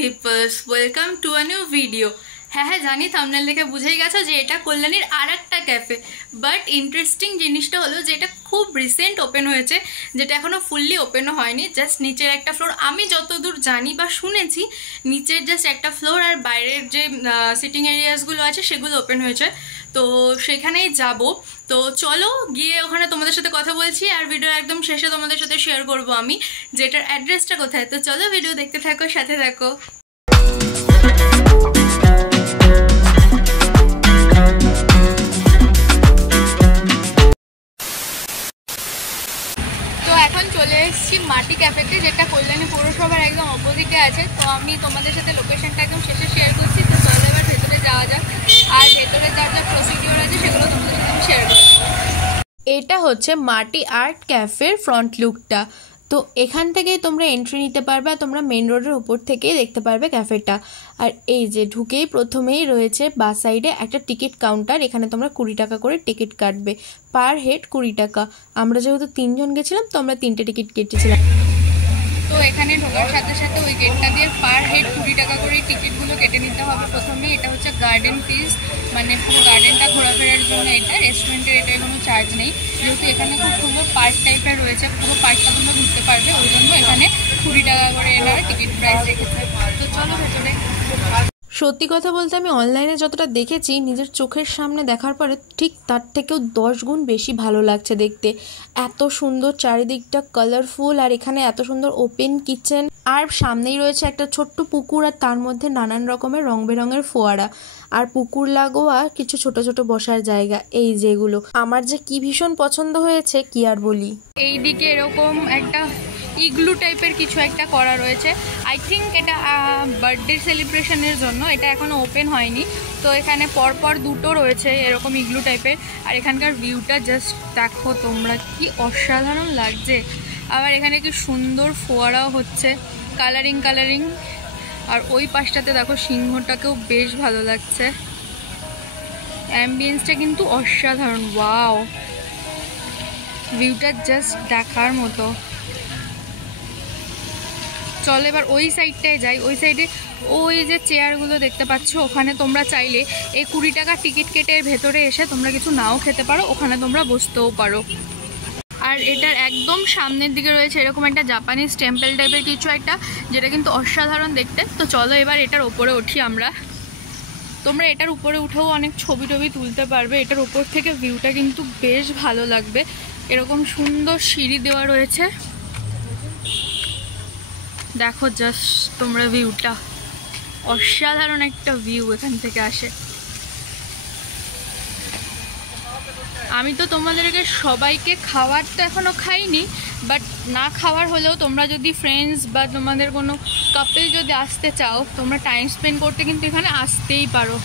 People's welcome to a new video. হ্যাঁ জানি thumbnail দেখে বুঝেই গেছো যে এটা কল্যাণীর আরেকটা ক্যাফে। বাট ইন্টারেস্টিং জিনিসটা হলো যে এটা খুব রিসেন্ট ওপেন হয়েছে, যেটা এখনো ফুললি ওপেনও হয়নি। জাস্ট নিচের একটা ফ্লোর, আমি যতদূর জানি বা শুনেছি নিচের জাস্ট একটা ফ্লোর আর বাইরের যে সিটিং এরিয়াসগুলো আছে সেগুলো ওপেন হয়েছে। তো সেখানেই যাব। তো চলো গিয়ে ওখানে তোমাদের সাথে কথা বলছি, আর ভিডিও একদম শেষে তোমাদের সাথে শেয়ার করবো আমি যেটার অ্যাড্রেসটা কোথায়। তো চলো ভিডিও দেখতে থাকো, সাথে থাকো। তো এখন চলে এসেছি মাটি ক্যাফেতে, যেটা কল্যাণী পৌরসভার একদম অপোজিটে আছে। তো আমি তোমাদের সাথে লোকেশনটা একদম শেষে শেয়ার করছি। তো চলো এবার ভেতরে যাওয়া যাক, আর ভেতরে যা যা প্রসিডিওর আছে সেগুলো তোমাদের সাথে আমি শেয়ার করবো। এটা হচ্ছে মাটি আর্ট ক্যাফের ফ্রন্ট লুকটা। তো এখান থেকেই তোমরা এন্ট্রি নিতে পারবে, আর তোমরা মেন রোডের উপর থেকেই দেখতে পারবে ক্যাফেটা। আর এই যে ঢুকেই প্রথমেই রয়েছে বাঁ সাইডে একটা টিকিট কাউন্টার, এখানে তোমরা 20 টাকা করে টিকিট কাটবে, পার হেড 20 টাকা। আমরা যেহেতু 3 জন গেছিলাম তো আমরা 3টে টিকিট কেটেছিলাম। তো এখানে ঢোকার সাথে সাথে ওই গেটটা দিয়ে পার হেড 20 টাকা করে টিকিটগুলো কেটে নিতে হবে প্রথমে। এটা হচ্ছে গার্ডেন ফিস, মানে পুরো গার্ডেনটা ঘোরাফেরার জন্য। এটা রেস্টুরেন্টের এটার কোনো চার্জ নেই, যেহেতু এখানে খুব সুন্দর পার্ক টাইপের রয়েছে, পুরো পার্কটা তোমরা ঘুরতে পারবে, ওই জন্য এখানে 20 টাকা করে এনারা টিকিট প্রাইস রেখেছে। তো চলো ভেতরে। সত্যি কথা বলতে আমি অনলাইনে যতটা দেখেছি, নিজের চোখের সামনে দেখার পরে ঠিক তার থেকেও 10 গুণ বেশি ভালো লাগছে দেখতে। এত সুন্দর চারিদিকটা কালারফুল, আর এখানে এত সুন্দর ওপেন কিচেন, আর সামনেই রয়েছে একটা ছোট্ট পুকুর, আর তার মধ্যে নানান রকমের রং বেরঙের ফোয়ারা, আর পুকুর লাগোয়া কিছু ছোট ছোট বসার জায়গা। এই যেগুলো আমার যে কি ভীষণ পছন্দ হয়েছে, কি আর বলি। এইদিকে এরকম একটা ইগলু টাইপের কিছু একটা করা রয়েছে। আই থিঙ্ক এটা বার্থডে সেলিব্রেশনের জন্য, এটা এখনো ওপেন হয়নি। তো এখানে পরপর দুটো রয়েছে এরকম ইগলু টাইপের, আর এখানকার ভিউটা জাস্ট দেখো তোমরা, কি অসাধারণ লাগছে। আবার এখানে কি সুন্দর ফোয়ারাও হচ্ছে, কালারিং কালারিং। আর ওই পাশটাতে দেখো সিংহটাকেও বেশ ভালো লাগছে। অ্যাম্বিয়েন্সটা কিন্তু অসাধারণ, ওয়াও, ভিউটা জাস্ট দেখার মতো। চলো এবার ওই সাইডটায় যাই। ওই সাইডে ওই যে চেয়ারগুলো দেখতে পাচ্ছ, ওখানে তোমরা চাইলে এই 20 টাকা টিকিট কেটে ভেতরে এসে তোমরা কিছু নাও খেতে পারো, ওখানে তোমরা বসতেও পারো। আর এটার একদম সামনের দিকে রয়েছে এরকম একটা জাপানিজ টেম্পল টাইপের কিছু একটা, যেটা কিন্তু অসাধারণ দেখতে। তো চলো এবার এটার ওপরে উঠি আমরা। তোমরা এটার উপরে উঠেও অনেক ছবি টবি তুলতে পারবে। এটার উপর থেকে ভিউটা কিন্তু বেশ ভালো লাগবে। এরকম সুন্দর সিঁড়ি দেওয়া রয়েছে, দেখো জাস্ট তোমরা ভিউটা, অসাধারণ একটা ভিউ এখান থেকে আসে। আমি তো তোমাদেরকে সবাইকে খাওয়ার তো এখনও খাইনি, বাট না খাওয়ার হলেও তোমরা যদি ফ্রেন্ডস বা তোমাদের কোনো কাপল যদি আসতে চাও, তোমরা টাইম স্পেন্ড করতে কিন্তু এখানে আসতেই পারো।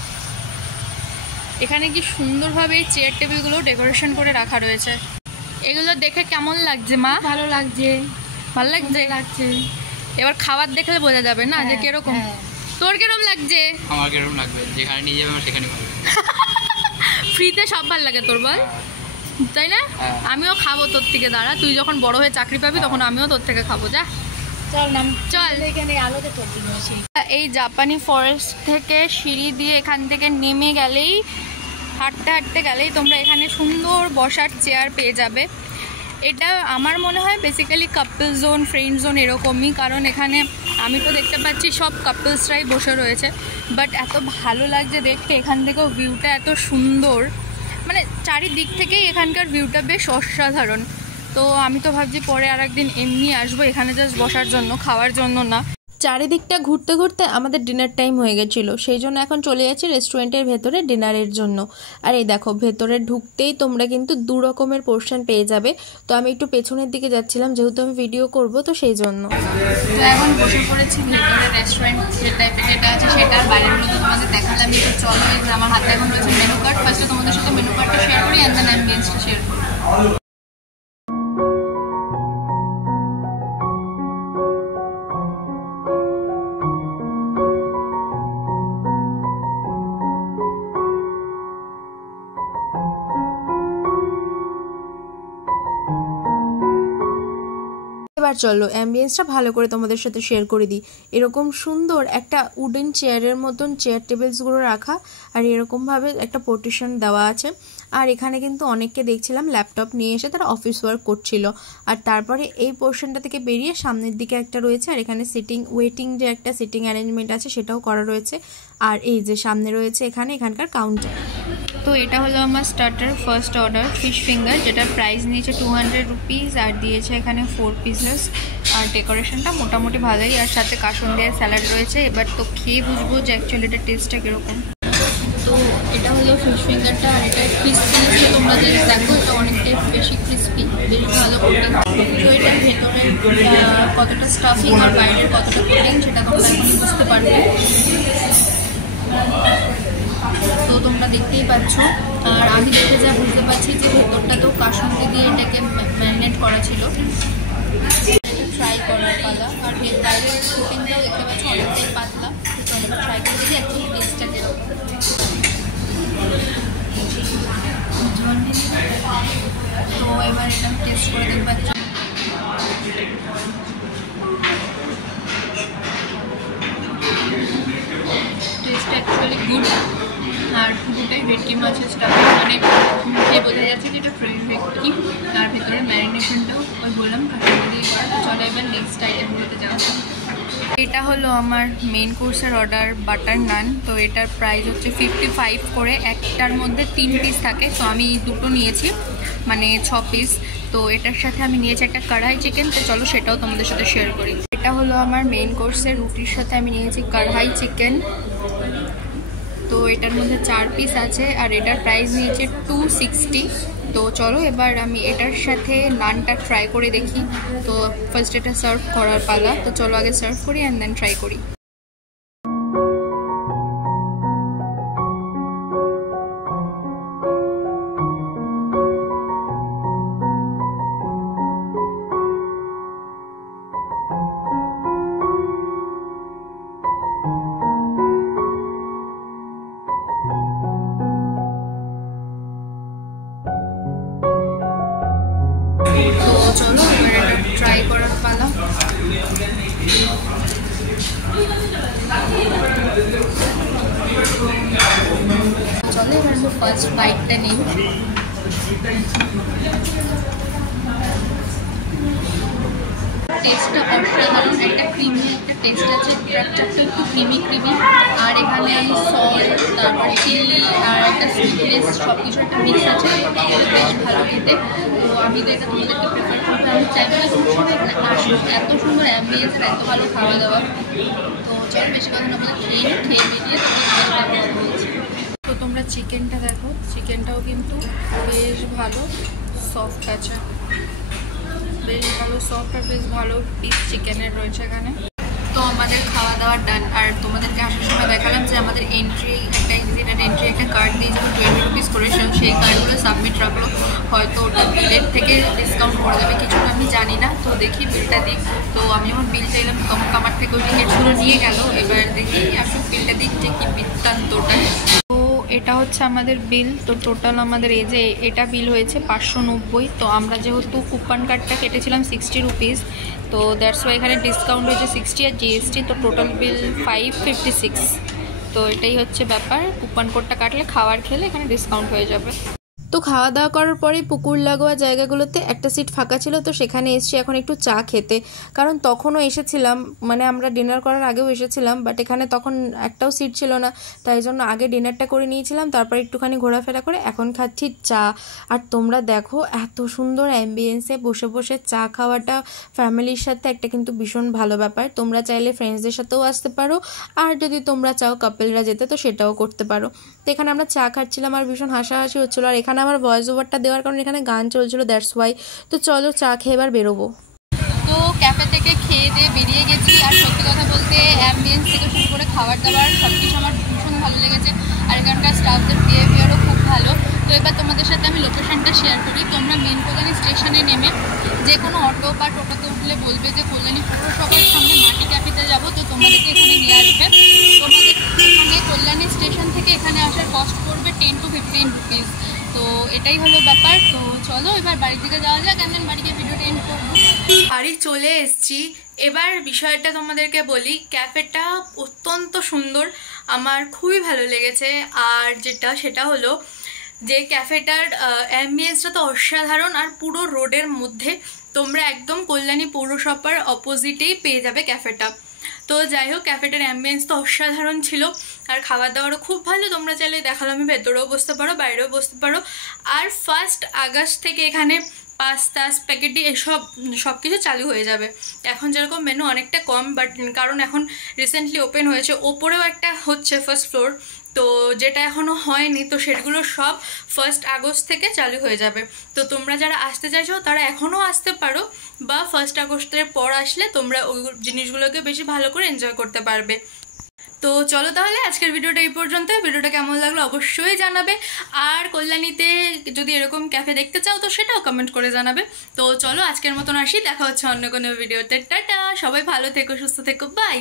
এখানে কি সুন্দরভাবে এই চেয়ার টেবিলগুলো ডেকোরেশন করে রাখা রয়েছে। এগুলো দেখে কেমন লাগছে মা? ভালো লাগছে, ভালো লাগছে। এবার খাবার দেখলে বোঝা যাবে না যে কিরকম। তোর কিরকম লাগছে? আমার কিরকম লাগবে, যেখানে নিয়ে যাবে সেখানে ভালো। ফ্রিতে সব ভালো লাগে তোর, বল, তাই না? আমিও খাবো তোর থেকে, দাঁড়া, তুই যখন বড় হয়ে চাকরি পাবি তখন আমিও তোর থেকে খাবো। যা চল নাম, চল। এখানে আলোতে চলছি। এই জাপানি ফরেস্ট থেকে সিঁড়ি দিয়ে এখান থেকে নেমে গেলেই, হাঁটতে হাঁটতে গেলেই তোমরা এখানে সুন্দর বসার চেয়ার পেয়ে যাবে। এটা আমার মনে হয় বেসিক্যালি কাপল জোন, ফ্রেন্ড জোন এরকমই, কারণ এখানে আমি তো দেখতে পাচ্ছি সব কাপলসরাই বসে রয়েছে। বাট এত ভালো লাগছে দেখতে, এখান থেকেও ভিউটা এত সুন্দর, মানে চারিদিক থেকেই এখানকার ভিউটা বেশ অসাধারণ। তো আমি তো ভাবছি পরে আর একদিন এমনি আসবো এখানে জাস্ট বসার জন্য, খাওয়ার জন্য না। চারিদিকটা ঘুরতে ঘুরতে আমাদের ডিনার টাইম হয়ে গেছিলো, সেই জন্য এখন চলে যাচ্ছি রেস্টুরেন্টের ভেতরে ডিনারের জন্য। আর এই দেখো ভেতরে ঢুকতেই তোমরা কিন্তু 2 রকমের পোর্শন পেয়ে যাবে। তো আমি একটু পেছনের দিকে যাচ্ছিলাম, যেহেতু আমি ভিডিও করব, তো সেই জন্য। তো এখন বসে পড়েছি ভেতরে, রেস্টুরেন্ট যে টাইপের যেটা আছে সেটার বাইরেগুলো তো তোমাদের দেখালাম। তো চলো, আমার হাতে এখন রয়েছে মেনু কার্ড। ফার্স্টে তোমাদের সাথে মেনু কার্ডটা শেয়ার করি, অ্যান্ড দেন অ্যাম্বিয়েন্সটা শেয়ার করি। এবার আর চলো অ্যাম্বিয়েন্সটা ভালো করে তোমাদের সাথে শেয়ার করে দিই। এরকম সুন্দর একটা উডেন চেয়ারের মতন চেয়ার টেবিলসগুলো রাখা, আর এরকমভাবে একটা পার্টিশন দেওয়া আছে। আর এখানে কিন্তু অনেককে দেখছিলাম ল্যাপটপ নিয়ে এসে তারা অফিস ওয়ার্ক করছিল। আর তারপরে এই পোর্শনটা থেকে বেরিয়ে সামনের দিকে একটা রয়েছে, আর এখানে সিটিং ওয়েটিং যে একটা সিটিং অ্যারেঞ্জমেন্ট আছে সেটাও করা রয়েছে। আর এই যে সামনে রয়েছে এখানকার কাউন্টার। তো এটা হলো আমার starter first order fish finger, যেটার প্রাইস নিয়েছে 200 রুপিস, আর দিয়েছে এখানে 4 পিসেস। আর ডেকোরেশনটা মোটামুটি ভালোই, আর সাথে কাসুন্দির স্যালাড রয়েছে। এবার তো খেয়ে বুঝবো যে অ্যাকচুয়ালি এটা টেস্টটা কীরকম। তো এটা হলো ফিশ ফিঙ্গারটা, আর এটা ক্রিস্পিনেসটা তোমরা যে দেখো এটা অনেকটাই বেশি ক্রিস্পি, বেশ ভালো কোটিং। তো এটার ভেতরে কতটা স্টাফিং আর বাইরের কতটা কোটিং সেটা তোমরা এখন বুঝতে পারবে। তো তোমরা দেখতেই পাচ্ছ, আর আমি দেখে যা বুঝতে পারছি যে ভেতরটা তো কাসুন্দি দিয়ে এটাকে ম্যারিনেট করা ছিল। এটা ট্রাই করার পালা, আর বাইরের কোটিংটাও দেখতে পাচ্ছ অনেকটাই পাতলা। তো চলো ট্রাই করে দেখি অ্যাকচুয়ালি টেস্টটা কীরকম। তো এবার এটা টেস্ট করে দেখতে পাচ্ছি। টেস্ট অ্যাকচুয়ালি গুড, আর পুরোটাই ভেটকি মাছের স্টাফিং, মানে খেয়ে বোঝা যাচ্ছে যে এটা ফ্রেশ ভেটকি। আর ভেতরে ম্যারিনেশনটাও ওই বললাম কাঁচা দিয়ে করা। তো চলো এবার নেক্সট আইটেমগুলোতে যাওয়া যাক। এটা হলো আমার মেন কোর্সের অর্ডার বাটার নান। তো এটার প্রাইস হচ্ছে 55 করে, একটার মধ্যে 3 পিস থাকে। তো আমি দুটো নিয়েছি, মানে 6 পিস। তো এটার সাথে আমি নিয়েছি একটা কড়াই চিকেন। তো চলো সেটাও তোমাদের সাথে শেয়ার করি। এটা হলো আমার মেন কোর্সের রুটির সাথে আমি নিয়েছি কড়াই চিকেন। তো এটার মধ্যে 4 পিস আছে, আর এটার প্রাইস নিয়েছে 260। তো চলো এবার আমি এটার সাথে নানটা ট্রাই করে দেখি। তো ফার্স্ট এটা সার্ভ করার পালা। তো চলো আগে সার্ভ করি অ্যান্ড দেন ট্রাই করি। তো চলো এবার এটা ট্রাই করার পালা। চলো এবার আমি ফার্স্ট বাইটটা নিই। টেস্টটা অসাধারণ, একটা ক্রিমি একটা টেস্ট আছে, স্ট্রাকচারটা একটু ক্রিমি, আর এখানে সল্ট, তারপর চিলি আর একটা সুইটনেস সব কিছু একটা মিক্স আছে। বেশ ভালো খেতে। তো আমি তো এটা তোমাদেরকে প্রেফার করবো। আমি চাইবো না কোনো সময় এখানে আসবো, এত সুন্দর অ্যাম্বিয়েন্স আর এত ভালো খাওয়া দাওয়া। তো চলো বেশি কথা না বলে খেয়ে বেরিয়ে হয়েছে। তো তোমরা চিকেনটা দেখো, চিকেনটাও কিন্তু বেশ ভালো সফট আছে, বেশ ভালো সফট আর বেশ ভালো পিস চিকেনের রয়েছে এখানে। তো আমাদের খাওয়া দাওয়া ডান। আর তোমাদেরকে আসার সময় দেখালাম যে আমাদের এন্ট্রি একটা এক্সিট আর এন্ট্রি একটা কার্ড দিয়ে যাবে 20 রুপিস করে, সেই কার্ডগুলো সাবমিট রাখলো। হয়তো ওটা বিলের থেকে ডিসকাউন্ট করে দেবে কিছুটা, আমি জানি না। তো দেখি বিলটা দিই। তো আমি আমার বিল চাইলাম, আমার থেকে ওই টিকিটগুলো নিয়ে গেল। এবার দেখি আসলে বিলটা দিক যে কি বৃত্তান্তটা। তো এটা হচ্ছে আমাদের বিল। তো টোটাল আমাদের এই যে এটা বিল হয়েছে 590। তো আমরা যেহেতু কুপন কার্ডটা কেটেছিলাম 60 রুপিস, তো দ্যাটস ওয়াই এখানে ডিসকাউন্ট হয়েছে 60 আর জিএসটি। তো টোটাল বিল 556। তো এটাই হচ্ছে ব্যাপার, কুপন কোডটা কাটলে খাবার খেলে এখানে ডিসকাউন্ট হয়ে যাবে। তো খাওয়া দাওয়া করার পরে পুকুর লাগোয়া জায়গাগুলোতে একটা সিট ফাঁকা ছিল, তো সেখানে এসছি এখন একটু চা খেতে। কারণ তখনও এসেছিলাম, মানে আমরা ডিনার করার আগেও এসেছিলাম, বাট এখানে তখন একটাও সিট ছিল না। তাই জন্য আগে ডিনারটা করে নিয়েছিলাম, তারপর একটুখানি ঘোরাফেরা করে এখন খাচ্ছি চা। আর তোমরা দেখো এত সুন্দর অ্যাম্বিয়েন্সে বসে বসে চা খাওয়াটা ফ্যামিলির সাথে একটা কিন্তু ভীষণ ভালো ব্যাপার। তোমরা চাইলে ফ্রেন্ডসদের সাথেও আসতে পারো, আর যদি তোমরা চাও কাপেলরা যেতে তো সেটাও করতে পারো। তো এখানে আমরা চা খাচ্ছিলাম আর ভীষণ হাসাহাসি হচ্ছিলো। আর এখানে আমার ভয়েস ওভারটা দেওয়ার কারণে এখানে গান চলছিল, দ্যাটস ওয়াই। তো চলো চা খেয়ে এবার বেরোবো। তো ক্যাফে থেকে খেয়ে দিয়ে বেরিয়ে গেছি। আর সত্যি কথা বলতে অ্যাম্বিয়েন্স থেকে শুরু করে খাবার দাবার সব কিছু আমার ভীষণ ভালো লেগেছে। আর এখানকার স্টাফদের বিহেভিয়ারও খুব ভালো। তো এবার তোমাদের সাথে আমি লোকেশনটা শেয়ার করি। তোমরা মেন কল্যাণী স্টেশনে নেমে যে কোনো অটো বা টোটোতে উঠলে বলবে যে কল্যাণী পৌরসভার সামনে মাটি ক্যাফেতে যাবো, তো তোমাদেরকে এখানে নিয়ে আসবে। তোমাদের এখানে কল্যাণী স্টেশন থেকে এখানে আসার কস্ট পড়বে 10 to 15 রুপিস। তো এটাই হলো ব্যাপার। তো চলো এবার বাড়ির দিকে যাওয়া যাক, আমি বাড়িতে ভিডিওটা এন্ড করবো। বাড়ি চলে এসেছি। এবার বিষয়টা তোমাদেরকে বলি, ক্যাফেটা অত্যন্ত সুন্দর, আমার খুবই ভালো লেগেছে। আর সেটা হলো যে ক্যাফেটার অ্যাম্বিয়েন্সটা তো অসাধারণ, আর পুরো রোডের মধ্যে, তোমরা একদম কল্যাণী পৌরসভার অপোজিটেই পেয়ে যাবে ক্যাফেটা। তো যাই হোক, ক্যাফেটার অ্যাম্বিয়েন্স তো অসাধারণ ছিল, আর খাবার দাবারও খুব ভালো। তোমরা চাইলে দেখালো আমি ভেতরেও বসতে পারো, বাইরেও বসতে পারো। আর 1 আগস্ট থেকে এখানে পাস্তা, স্প্যাগেটি সব কিছু চালু হয়ে যাবে। এখন যেরকম মেনু অনেকটা কম, বাট কারণ এখন রিসেন্টলি ওপেন হয়েছে, ওপরেও একটা হচ্ছে ফার্স্ট ফ্লোর, তো যেটা এখনও হয়নি, তো সেগুলো সব 1 আগস্ট থেকে চালু হয়ে যাবে। তো তোমরা যারা আসতে চাইছো তারা এখনও আসতে পারো, বা 1 আগস্টের পর আসলে তোমরা ওই জিনিসগুলোকে বেশি ভালো করে এনজয় করতে পারবে। তো চলো তাহলে আজকের ভিডিওটা এই পর্যন্ত। ভিডিওটা কেমন লাগলো অবশ্যই জানাবে, আর কল্যাণীতে যদি এরকম ক্যাফে দেখতে চাও তো সেটাও কমেন্ট করে জানাবে। তো চলো আজকের মতন আসি, দেখা হচ্ছে অন্য কোনো ভিডিওতে। টাটা, সবাই ভালো থেকো, সুস্থ থেকো, বাই।